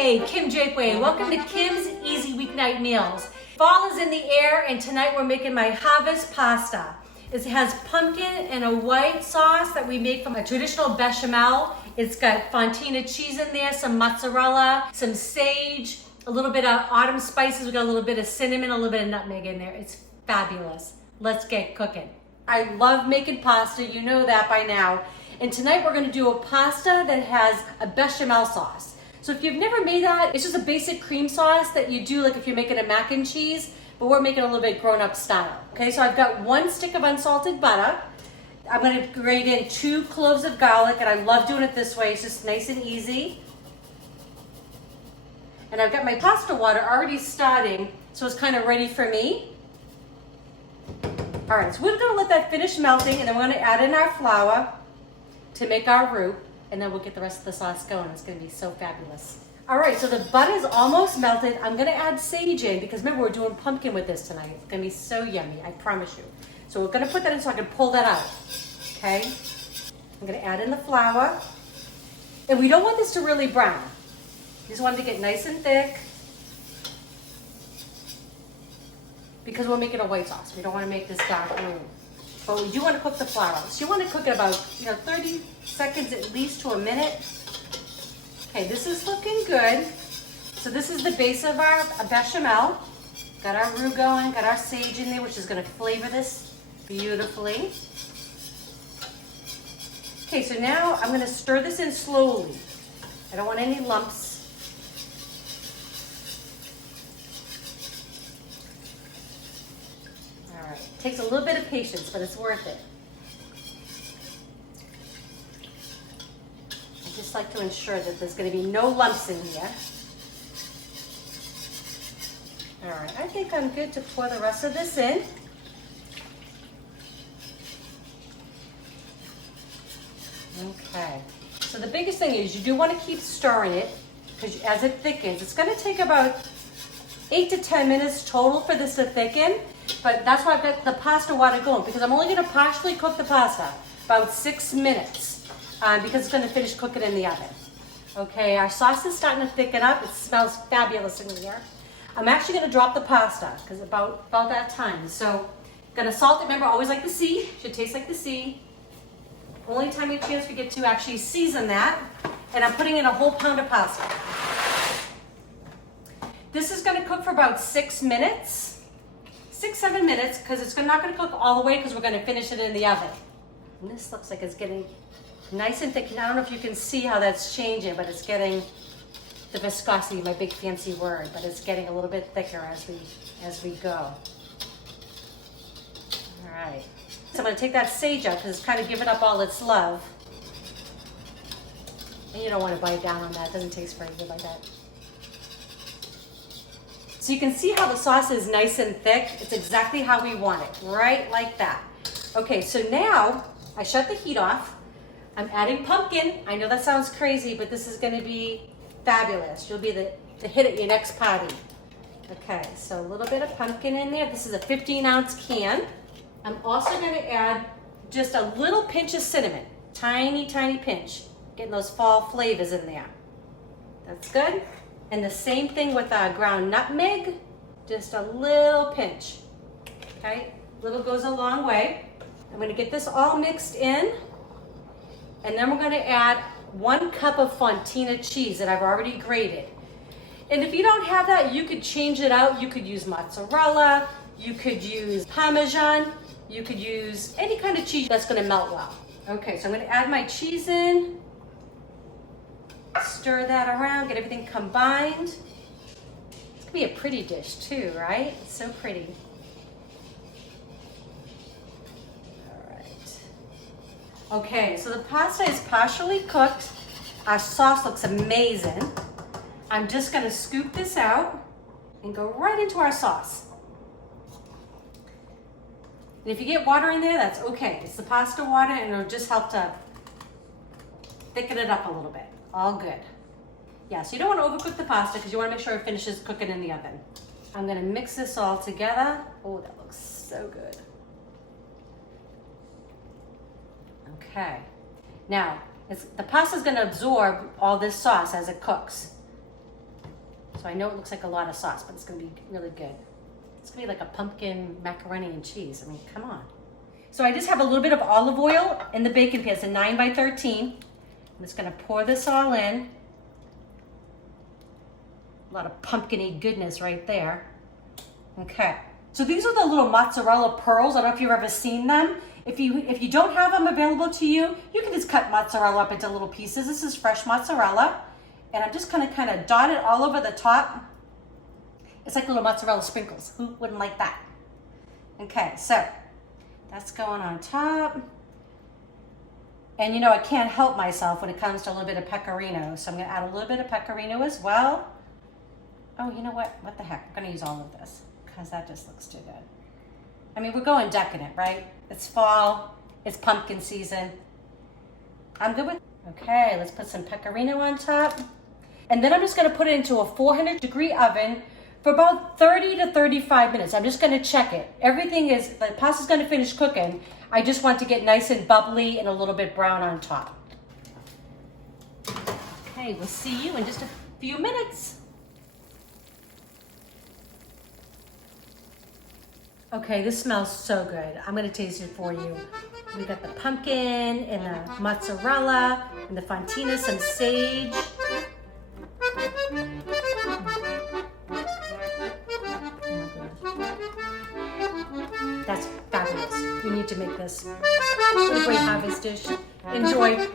Hey, Kim Jakeway. Welcome to Kim's Easy Weeknight Meals. Fall is in the air and tonight we're making my harvest pasta. It has pumpkin and a white sauce that we make from a traditional bechamel. It's got Fontina cheese in there, some mozzarella, some sage, a little bit of autumn spices. We got a little bit of cinnamon, a little bit of nutmeg in there. It's fabulous. Let's get cooking. I love making pasta, you know that by now. And tonight we're gonna do a pasta that has a bechamel sauce. So if you've never made that, it's just a basic cream sauce that you do like if you're making a mac and cheese, but we're making a little bit grown-up style. Okay, so I've got 1 stick of unsalted butter. I'm gonna grate in 2 cloves of garlic, and I love doing it this way. It's just nice and easy. And I've got my pasta water already starting, so it's kind of ready for me. All right, so we're gonna let that finish melting, and then we're gonna add in our flour to make our roux, and then we'll get the rest of the sauce going. It's gonna be so fabulous. All right, so the butter's almost melted. I'm gonna add sage in because remember we're doing pumpkin with this tonight. It's gonna be so yummy, I promise you. So we're gonna put that in so I can pull that out, okay? I'm gonna add in the flour. And we don't want this to really brown. You just want it to get nice and thick because we're making a white sauce. We don't wanna make this dark roux. But we do want to cook the flour. So you want to cook it about 30 seconds at least to a minute. Okay, this is looking good. So this is the base of our bechamel. Got our roux going, got our sage in there, which is going to flavor this beautifully. Okay, so now I'm going to stir this in slowly. I don't want any lumps. Takes a little bit of patience, but it's worth it. I just like to ensure that there's going to be no lumps in here. All right, I think I'm good to pour the rest of this in. Okay, so the biggest thing is you do want to keep stirring it because as it thickens, it's going to take about 8 to 10 minutes total for this to thicken. But that's why I've got the pasta water going because I'm only going to partially cook the pasta, about 6 minutes, because it's going to finish cooking in the oven. Okay, our sauce is starting to thicken up. It smells fabulous in here. I'm actually going to drop the pasta because about that time. So going to salt it. Remember, always like the sea. Should taste like the sea. Only time we have a chance we get to actually season that. And I'm putting in a whole pound of pasta. This is going to cook for about 6 minutes. 6-7 minutes because it's not going to cook all the way because we're going to finish it in the oven. And this looks like it's getting nice and thick. I don't know if you can see how that's changing, but it's getting the viscosity, my big fancy word, but it's getting a little bit thicker as we go. All right. So I'm going to take that sage out because it's kind of giving up all its love. And you don't want to bite down on that. It doesn't taste very good like that. So you can see how the sauce is nice and thick. It's exactly how we want it, right like that. Okay, so now I shut the heat off. I'm adding pumpkin. I know that sounds crazy, but this is gonna be fabulous. You'll be the hit at your next party. Okay, so a little bit of pumpkin in there. This is a 15-ounce can. I'm also gonna add just a little pinch of cinnamon. Tiny, tiny pinch. Getting those fall flavors in there. That's good. And the same thing with our ground nutmeg, just a little pinch, okay? Little goes a long way. I'm gonna get this all mixed in, and then we're gonna add 1 cup of Fontina cheese that I've already grated. And if you don't have that, you could change it out. You could use mozzarella, you could use Parmesan, you could use any kind of cheese that's gonna melt well. Okay, so I'm gonna add my cheese in. Stir that around, get everything combined. It's gonna be a pretty dish too, right? It's so pretty. All right. Okay, so the pasta is partially cooked. Our sauce looks amazing. I'm just gonna scoop this out and go right into our sauce. And if you get water in there, that's okay. It's the pasta water and it'll just help to thicken it up a little bit. All good. Yeah, so you don't want to overcook the pasta because you want to make sure it finishes cooking in the oven. I'm going to mix this all together. Oh, that looks so good. Okay. Now, the pasta's going to absorb all this sauce as it cooks. So I know it looks like a lot of sauce, but it's gonna be really good. It's gonna be like a pumpkin macaroni and cheese. I mean, come on. So I just have a little bit of olive oil in the baking pan. It's a 9 by 13. I'm just gonna pour this all in. A lot of pumpkin-y goodness right there. Okay, so these are the little mozzarella pearls. I don't know if you've ever seen them. If you don't have them available to you, you can just cut mozzarella up into little pieces. This is fresh mozzarella. And I'm just gonna kind of dot it all over the top. It's like little mozzarella sprinkles. Who wouldn't like that? Okay, so that's going on top. And you know, I can't help myself when it comes to a little bit of pecorino. So I'm gonna add a little bit of pecorino as well. Oh, you know what? What the heck? I'm gonna use all of this because that just looks too good. I mean, we're going decadent, right? It's fall, it's pumpkin season. I'm good with it. Okay, let's put some pecorino on top. And then I'm just gonna put it into a 400-degree oven for about 30 to 35 minutes. I'm just gonna check it. The pasta's gonna finish cooking. I just want to get nice and bubbly and a little bit brown on top. Okay, we'll see you in just a few minutes. Okay, this smells so good. I'm gonna taste it for you. We got the pumpkin and the mozzarella and the Fontina, some sage. That's fabulous. You need to make this. What a great harvest dish. Enjoy.